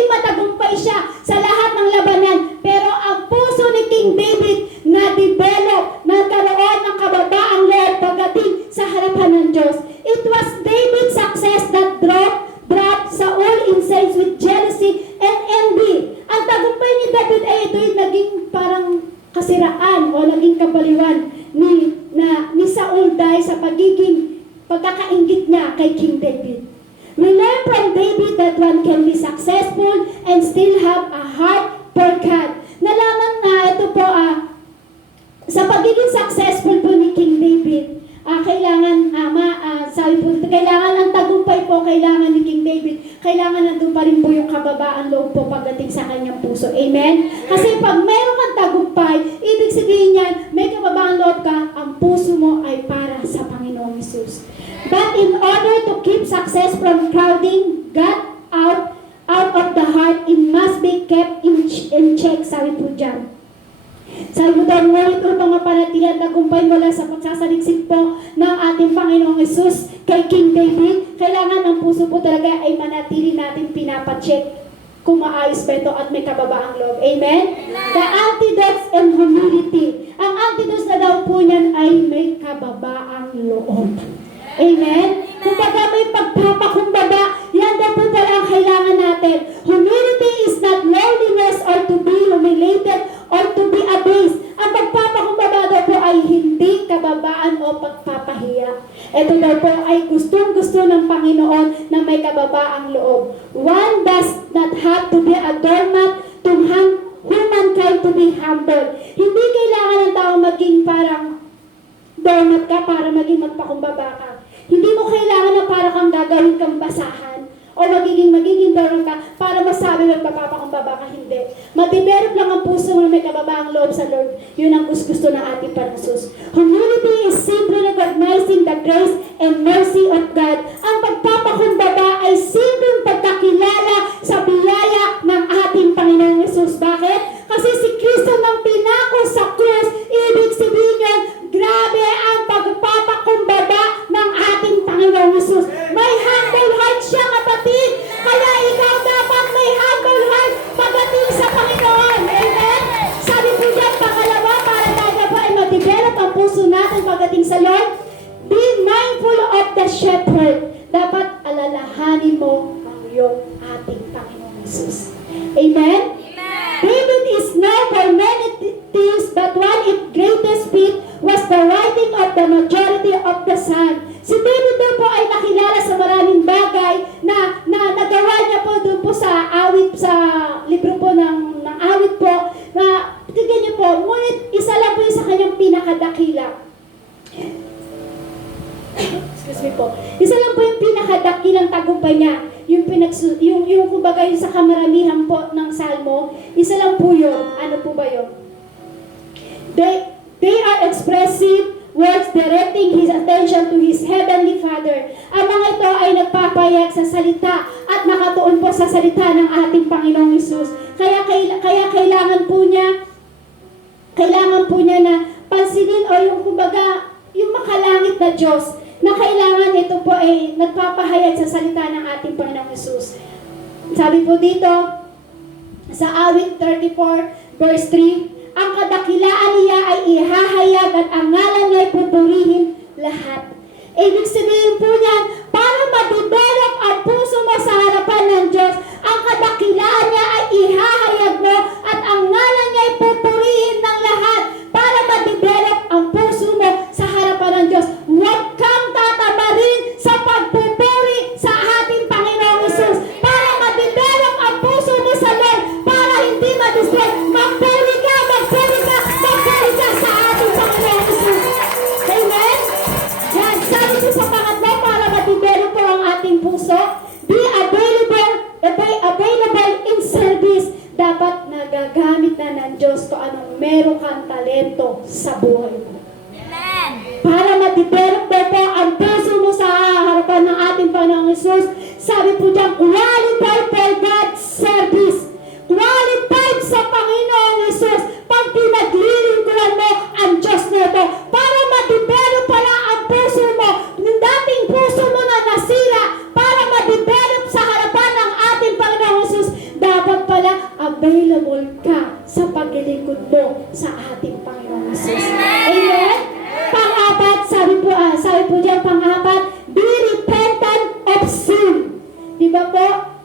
naging matagumpay siya sa lahat ng labanan. Pero ang puso ni King David na-develop, nagkaroon ng kababaang loob pagdating sa harapan ng Diyos. It was David's success that dropped Saul insane with jealousy and envy. Ang tagumpay ni David ay ito'y naging parang kasiraan o naging kabaliwan ni Saul dahil sa pagkakainggit niya kay King David. We learn from David that one can be successful and still have a heart for God. Nalaman na ito po sa pagiging successful po ni King David, sabi po, kailangan ang tagumpay po, kailangan ni King David, kailangan nandun pa rin po yung kababaan loob po pagdating sa kanyang puso. Amen? Kasi pag mayroon kang tagumpay, ibig sabihin yan, may kababaan loob ka, ang puso mo ay para sa Panginoong Hesus. But in order to keep success from crowding God out of the heart, it must be kept in check, sabi po dyan. Sabi mo daw, ngunit upang mapanatili ang tagumpay mula sa pagsasaliksik po ng ating Panginoong Hesus kay King David, kailangan ang puso po talaga ay manatili natin pinapacheck kung maayos ba ito at may kababaang loob. Amen? The antidotes and humility. Ang antidotes na daw po niyan ay may kababaang loob. Amen? Kung baga may pagpapakumbaba, yan daw po pala ang kailangan natin. Humility is not lowliness or to be humiliated or to be abased. Ang pagpapakumbaba daw po ay hindi kababaan o pagpapahiya. Ito daw po ay gustong-gusto ng Panginoon na may kababaang loob. One does not have to be a doormat to humankind to be humble. Hindi kailangan ng tao maging parang doormat ka para maging magpakumbaba ka. Hindi mo kailangan na para kang gagawin kang basahan o magiging doormat ka para masabi magpapakumbaba ka. Hindi. Matiberap lang ang puso mo na may kababaang loob sa Lord. Yun ang gusto ng ating Panginoon. Humility is simply recognizing the grace and mercy of God. Ang pagpapakumbaba ay simpleng pagkakilala sa biyaya ng ating Panginoong Hesus. Bakit? Kasi si Kristo nang pinako sa krus, ibig sabihin yan, grabe ang pagpapakumbaba ng ating Panginoong Hesus. May humble heart siya, kapatid. Kaya ikaw dapat may humble heart pagdating sa Panginoon. Amen? Sabi po dyan, pangalawa, para tayo po ay ma-develop ang puso natin pagdating sa Lord. Be mindful of the shepherd. Dapat alalahanin mo ang iyong ating Panginoong Hesus. Amen? David is known for many things, but one of greatest feat was the writing of the majority of the Psalm. Si David daw po ay nakilala sa maraming bagay na nagawa niya po doon po sa awit, sa libro po ng awit po, na tignan niyo po, ngunit isa lang po yung sa kanyang pinakadakila. Excuse me po. Isa lang po yung pinakadakilang tagumpay niya. Yung kumbaga yung sa kamaramihan po ng salmo, isa lang po yun. Ano po ba yun? They are expressive words directing his attention to his heavenly Father. Ang mga ito ay nagpapayag sa salita at nakatuon po sa salita ng ating Panginoong Hesus. Kaya kailangan po niya na pansinin o yung kumbaga yung makalangit na Diyos na kailangan ito po ay nagpapahayag sa salita ng ating Panginoong Hesus. Sabi po dito sa awit 34 verse 3, ang kadakilaan niya ay ihahayag at ang ngalan niya ay pupurihin lahat. Ibig sabihin po niyan, para ma-develop ang puso mo sa harapan ng Diyos, ang kadakilaan niya ay ihahayag mo at ang ngalan niya ay pupurihin ng lahat. Para ma-develop ang puso mo sa harapan ng Diyos, huwag kang tatabarin sa pagpupuri sa ating Panginoong Hesus. Para ma-develop ang puso mo sa Lord, para hindi ma-distract, magpuri ka sa ating Panginoong Hesus. Amen? Yan, sabi ko sa pangatlo, para ma-develop po ang ating puso, be available in service. Dapat nagagamit na ng Diyos kung anong meron kang talento sa buhay mo. Amen. Para ma-develop po ang puso mo sa harapan ng ating Panginoong Hesus, sabi po dyan, qualified for God's service. Qualified sa Panginoong Hesus. Pag pinaglilingkuran mo ang Diyos na ito, para ma-develop pala ang puso mo, yung dating puso mo na nasira, para ma-develop sa harapan ng ating Panginoong Hesus, dapat available ka sa paglilingkod mo sa ating Panginoong Jesus. Amen? Pang-apat, sabi po diyan, pang-apat, be repentant of sin. Di ba po?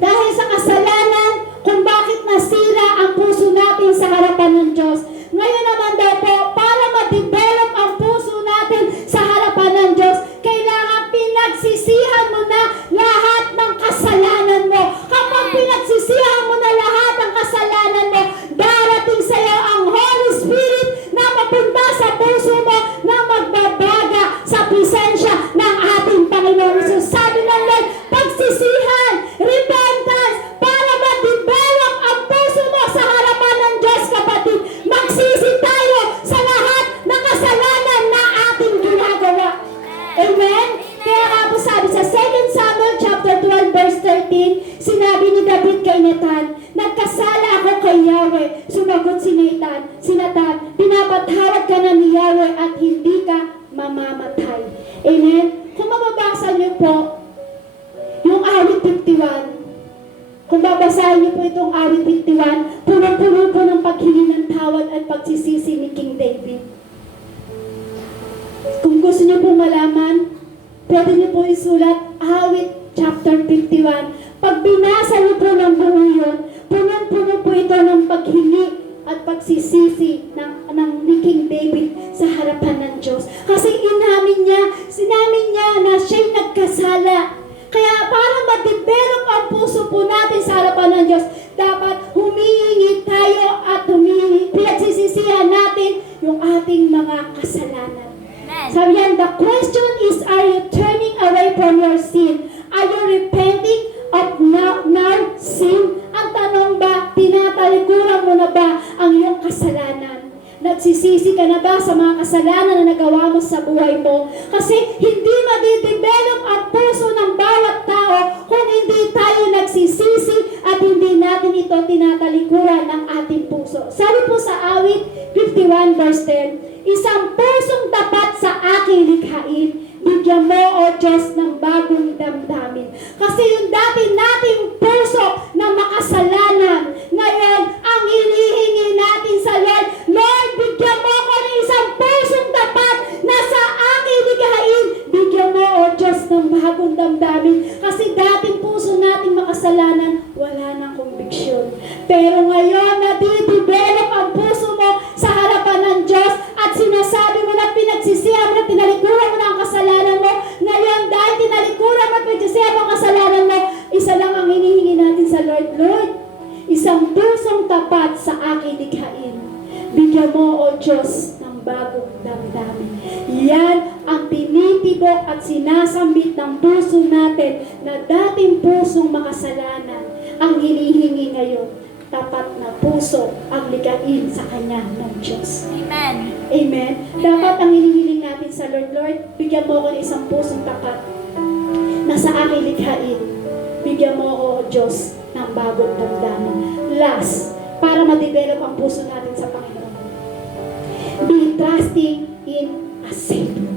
Dahil sa kasalanan, kung bakit nasira ang puso natin sa harapan ng Diyos. Ngayon naman daw po, para ma-develop ang puso natin sa harapan ng Diyos, kailangan pinagsisihan mo na lahat ng kasalanan mo. Kapag pinagsisihan mo na lahat ng kasalanan mo, darating sa iyo ang Holy Spirit na mapunta sa puso mo na magbabaga sa presensya ng ating Panginoon Jesus. Sabi ng Lord, pagsisihan, repentance, para ma-develop ang puso mo sa harapan ng Diyos, kapatid. Magsisi tayo sa lahat ng kasalanan na ating ginagawa. Amen? Kaya nga po sabi sa 2 Samuel chapter 12 verse 13, sinabi ni David kay Nathan, nagkasala ako kay Yahweh. Sumagot si Nathan, pinapatawad ka na ni Yahweh at hindi ka mamamatay. Amen? Kung mababasa niyo po yung awit 51, kung babasahin niyo po itong awit 51, punong-puno po ng paghingi ng tawad at pagsisisi ni King David. Kung gusto niyo po malaman, pwede niyo po isulat awit chapter 51. Pag binasa niyo po ng buo yun, punong-puno po ito ng paghingi at pagsisisi ng ni King David sa harapan ng Diyos. Kasi sinamin niya na siya'y nagkasala. Kaya para ma-develop ang puso po natin sa harapan ng Diyos, dapat humihingi tayo at pinagsisisihan natin yung ating mga kasalanan. Sabi yan, the question is, are you turning away from your sin? Are you repenting of now sin? Ang tanong ba, tinatalikuran mo na ba ang iyong kasalanan? Nagsisisi ka na ba sa mga kasalanan na nagawa mo sa buhay mo? Kasi hindi madidevelop ang puso ng bawat tao kung hindi tayo nagsisisi at hindi natin ito tinatalikuran ng ating puso. Sabi po sa awit 51 verse 10, isang pusong tapat sa aking likhain, bigyan mo, O Diyos, ng bagong damdamin. Kasi yung dati nating puso na makasalanan, ngayon, ang hinihingi natin sa Lord, Lord, bigyan mo ko ng isang pusong tapat na sa aking likhain, bigyan mo, O Diyos, ng bagong damdamin. Kasi dating puso nating makasalanan, wala nang conviction. Pero ngayon, nadidevelop ang puso mo sa harapan ng Diyos at sinasabi mo na pinagsisihan mo na tinalikuran mo na ang kasalanan mo. Ngayon, dahil tinalikuran mo at pinagsisihan mo ang kasalanan mo, isa lang ang hinihingi natin sa Lord. Lord, isang pusong tapat sa aking likhain. Bigyan mo, O Diyos, ng bagong damdamin. Yan ang tinitibok at sinasambit ng puso natin na dating pusong makasalanan ang hinihingi ngayon. Tapat na puso ang ligain sa Kanya ng Diyos. Amen. Amen. Dapat ang hinihiling natin sa Lord, Lord, bigyan mo ako ng isang pusong tapat na sa aking likhain. Bigyan mo ako, O Diyos, ng bagong damdamin. Last, para ma-develop ang puso natin sa Panginoon. Be trusting in a Savior.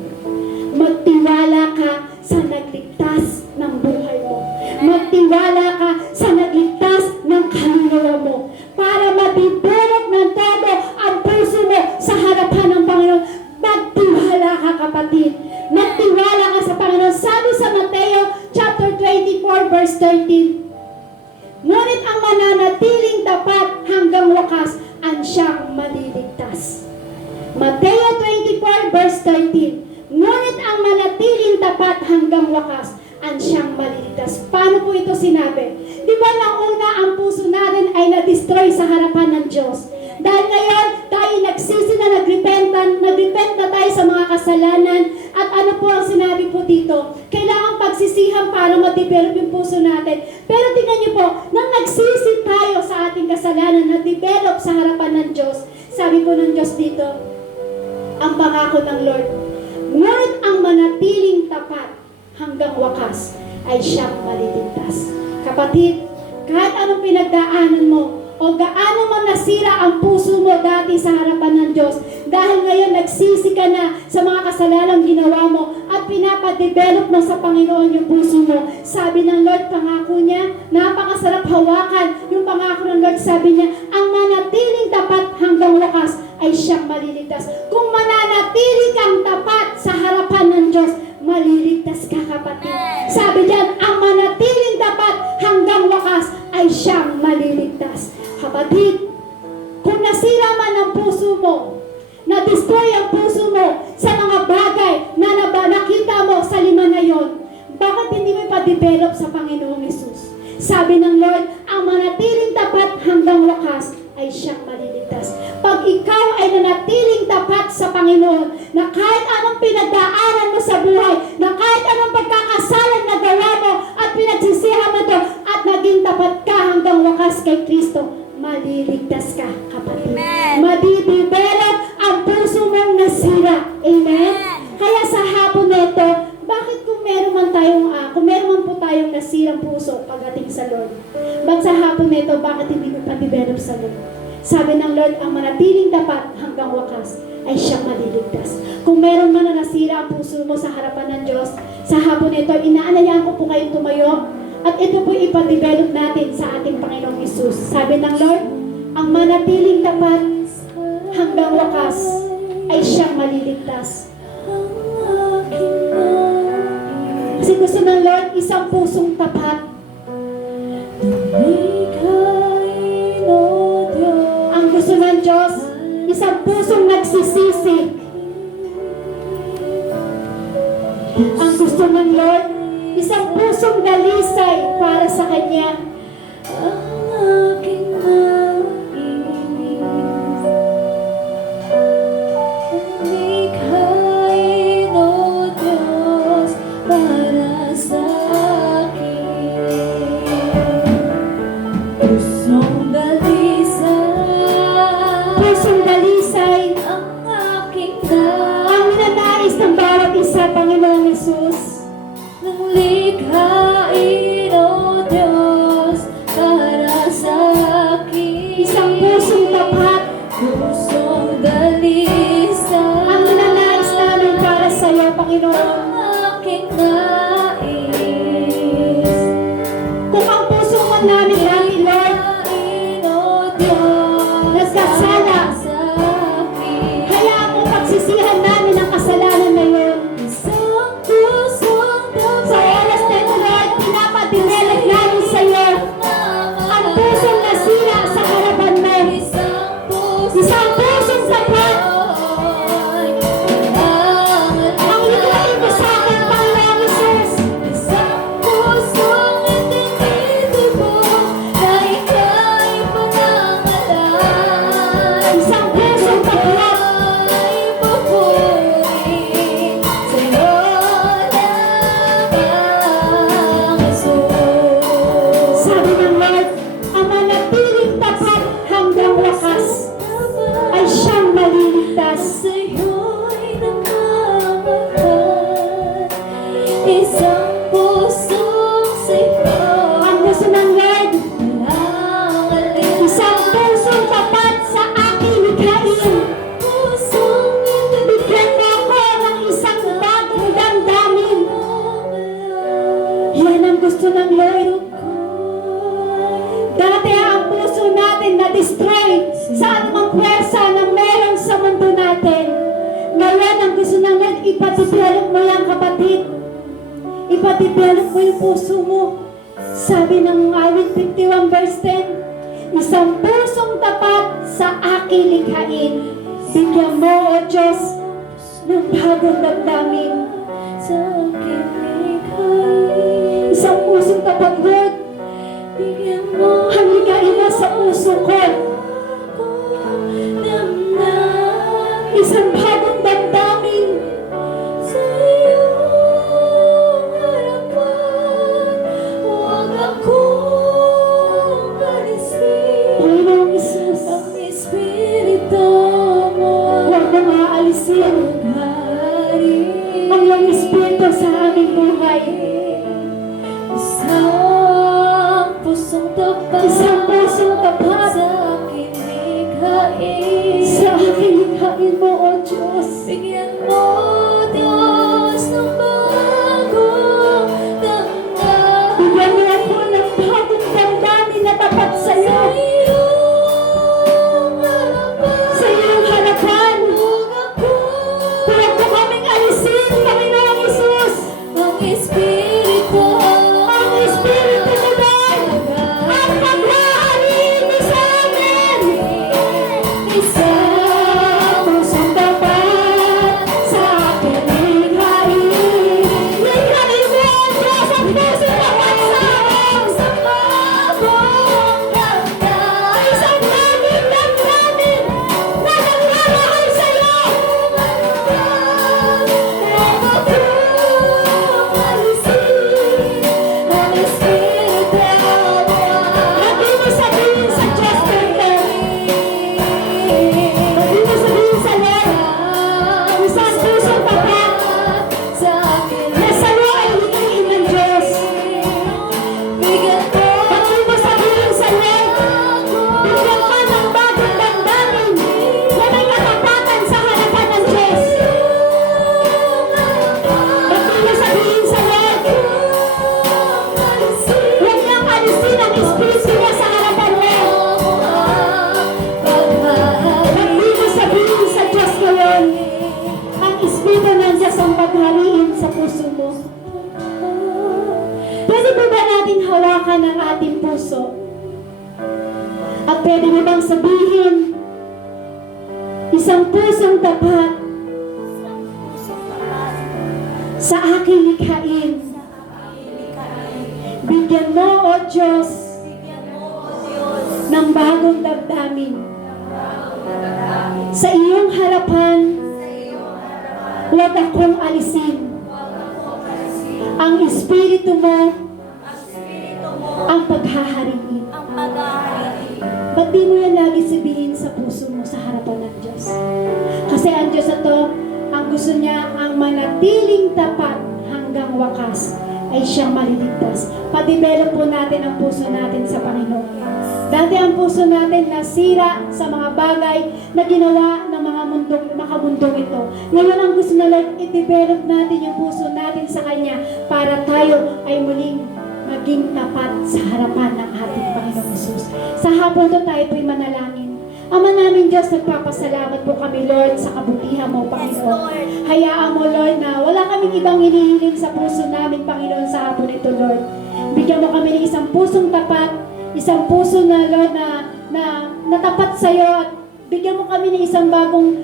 Magtiwala ka sa nagligtas ng buhay mo. Magtiwala ka sa nagligtas ng kaluluwa mo. Para ma-develop ng todo ang puso mo sa harapan ng Panginoon. Magtiwala ka, kapatid. Magtiwala ka sa Panginoon. Sabi sa Mateo chapter 24 verse 13, ngunit ang mananatiling tapat hanggang wakas, ang siyang maliligtas. Mateo 24 verse 13, ngunit ang manatiling tapat hanggang wakas, ang siyang maliligtas. Paano po ito sinabi? Di ba nauna ang puso natin ay na-destroy sa harapan ng Diyos? Dahil ngayon, tayo nagsisi na nagrepent na tayo sa mga kasalanan. At ano po ang sinabi po dito? Kailangan pagsisihan para ma-develop yung puso natin. Pero tingnan niyo po, nang nagsisi tayo sa ating kasalanan, na-develop sa harapan ng Diyos, sabi po ng Diyos dito, ang pangako ng Lord, ngunit ang manatiling tapat hanggang wakas ay siyang maliligtas. Kapatid, kahit anong pinagdaanan mo o gaano man nasira ang puso mo dati sa harapan ng Diyos, dahil ngayon nagsisi ka na sa mga kasalanang ginawa mo at pinapadevelop mo sa Panginoon yung puso mo. Sabi ng Lord, pangako niya, napakasarap hawakan yung pangako ng Lord, sabi niya, ang manatiling tapat hanggang wakas ay siyang maliligtas. Kung mananatili kang tapat sa harapan ng Diyos, maliligtas ka, kapatid. Sabi diyan, ang manatiling tapat hanggang wakas ay siyang maliligtas. Kapatid, kung nasira man ang puso mo, na-destroy ang puso mo sa mga bagay na nakita mo sa 5 na yon, bakit hindi mo pa-develop sa Panginoong Hesus? Sabi ng Lord, ang manatiling tapat hanggang wakas ay siyang maliligtas. Pag ikaw ay nanatiling tapat sa Panginoon, na kahit anong pinagdaanan mo sa buhay, na kahit anong pagkakasalan na gawa mo at pinagsisihan mo to, at naging tapat ka hanggang wakas kay Kristo, maliligtas ka, kapatid. Madidevelop ang puso mong nasira. Amen? Kaya sa hapon nito, bakit kung meron man po tayong nasirang puso pagdating sa Lord, ba't sa hapon nito, bakit hindi mo pa-develop sa Lord? Sabi ng Lord, ang manatiling tapat hanggang wakas ay siyang maliligtas. Kung meron man na nasira ang puso mo sa harapan ng Diyos, sa hapon nito, inaanayaan ko po kayong tumayo, at ito po ipa-develop natin sa ating Panginoong Hesus. Sabi ng Lord, ang manatiling tapat hanggang wakas ay siyang maliligtas. Kasi gusto ng Lord, isang pusong tapat. Ang gusto ng Diyos, isang pusong nagsisisi. Ang gusto ng Lord, isang pusong dalisay para sa Kanya. Ang aking likhain, O Diyos, para sa akin. Pusong dalisay, ang aking ang ninanais ng bawat isa, Panginoong Hesus. Nang likhain, O Diyos, para sa akin. Isang pusong tapat, pusong dalisay, ang ninanais namin para sa iyo, Panginoon. Ang aking nais. Kung ang puso mo namin dati, Lord, nagkasala, kaya kung pagsisihan namin ang kasalanan na yun, develop namin sa iyo ang pusong nasira sa harapan mo. Isang pusong tapat. Ang likhain mo sa akin, Panginoong Hesus. Isang pusong itinibo na ika'y pangangalan. Isang pusong tapat. Ipupunin sa'yo sabi ng Lord, ang manatiling tapat hanggang wakas ay siyang maliligtas. Sa'yo'y nagmamahal, isang pusong sa'yo. Ang gusto ng Lord, isang pusong tapat sa aking likhain. Bigyan mo ako ng isang bagong damdamin. Yan ang gusto ng Lord. Dati ang puso natin na-destroy sa anumang pwersa na meron sa mundo natin. Ngayon, ang gusto ng Lord, ipadevelop mo yan, kapatid. Ipadevelop mo yung puso mo. Sabi ng awit 51 verse 10, isang pusong tapat sa aking likhain. Bigyan mo, O Diyos, ng bagong damdamin sa aking likhain. Isang pusong tapat, Lord. Bigyan mo, haligain mo sa puso ko. Isang bagong damdamin sa iyong harapan. Huwag akong alisin, Panginoong Hesus. Ang Espiritu mo, huwag mong aalisin. Ang iyong Espiritu sa aming buhay. Isang pusong tapat sa aking likhain. Sa aking likhain mo, O Diyos. Bigyan mo, Diyos, ng bagong damdamin. Bigyan mo ako ng bagong damdamin na tapat sa iyo. At pwede mo bang sabihin, isang pusong tapat sa aking likhain. Bigyan mo, O Diyos, ng bagong damdamin. Sa iyong harapan, huwag akong alisin. Ang Espiritu mo, ang paghahariin. Ba't di mo yan lagi sabihin sa puso mo sa harapan ng Diyos? Kasi ang Diyos ito, ang gusto niya, ang manatiling tapat hanggang wakas ay siyang maliligtas. Pa-develop po natin ang puso natin sa Panginoon. Dati ang puso natin nasira sa mga bagay na ginawa ng mga makamundong ito. Ngayon ang gusto na lang i-develop natin yung puso natin sa Kanya para tayo ay muling maging tapat sa harapan ng ating Panginoong Jesus. Sa hapon ito tayo po'y manalangin. Ama namin Diyos, nagpapasalamat po kami, Lord, sa kabutihan mo, Panginoon. Hayaan mo, Lord, na wala kaming ibang hinihiling sa puso namin, Panginoon, sa hapon ito, Lord. Bigyan mo kami ng isang pusong tapat, isang puso na, Lord, na tapat sa iyo, at bigyan mo kami ng isang bagong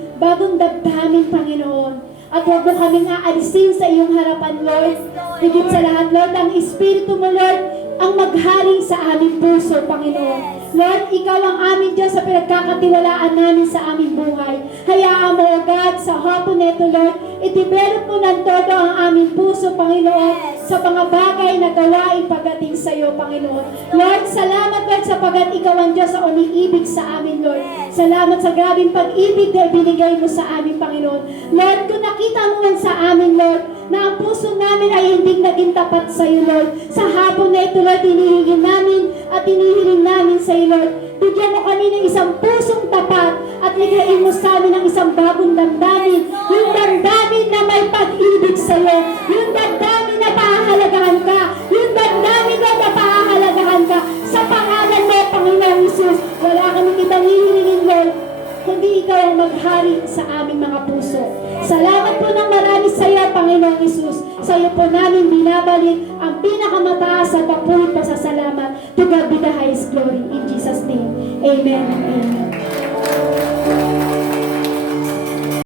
damdamin, Panginoon. At huwag mo kaming aalisin sa iyong harapan, Lord. Higit sa lahat, Lord, ang Espiritu mo, Lord, ang magharing sa aming puso, Panginoon. Lord, Ikaw ang aming Diyos sa pinagkakatiwalaan namin sa aming buhay. Hayaan mo, O God, sa hapon nito, Lord, i-develop mo ng todo ang aming puso, Panginoon, sa mga bagay na gawain pagdating sa iyo, Panginoon. Lord, salamat, Lord, sapagat Ikaw ang Diyos sa umiibig sa amin, Lord. Salamat sa grabing pag-ibig na ibinigay mo sa amin, Panginoon. Lord, kung nakita mo man sa amin, Lord, na ang puso namin ay hindi naging tapat sa iyo, Lord. Sa hapon na ito, Lord, hinihiling namin at hinihiling namin sa iyo, Lord. Bigyan mo kami ng isang pusong tapat at likhain mo sa amin ng isang bagong damdamin. Yung damdamin na may pag-ibig sa iyo. Yung damdamin na pahahalagahan ka. Yung damdamin na pahahalagahan ka. Sa pangalan mo, Panginoong Jesus, wala kaming ibang hihilingin, Lord, kundi Ikaw ang maghari sa aming mga puso. Salamat po ng marami sa iyo, Panginoong Jesus. Sa iyo po namin binabalik ang pinakamataas at papulit pasasalamat. To God be the highest glory. In Jesus' name, Amen and Amen.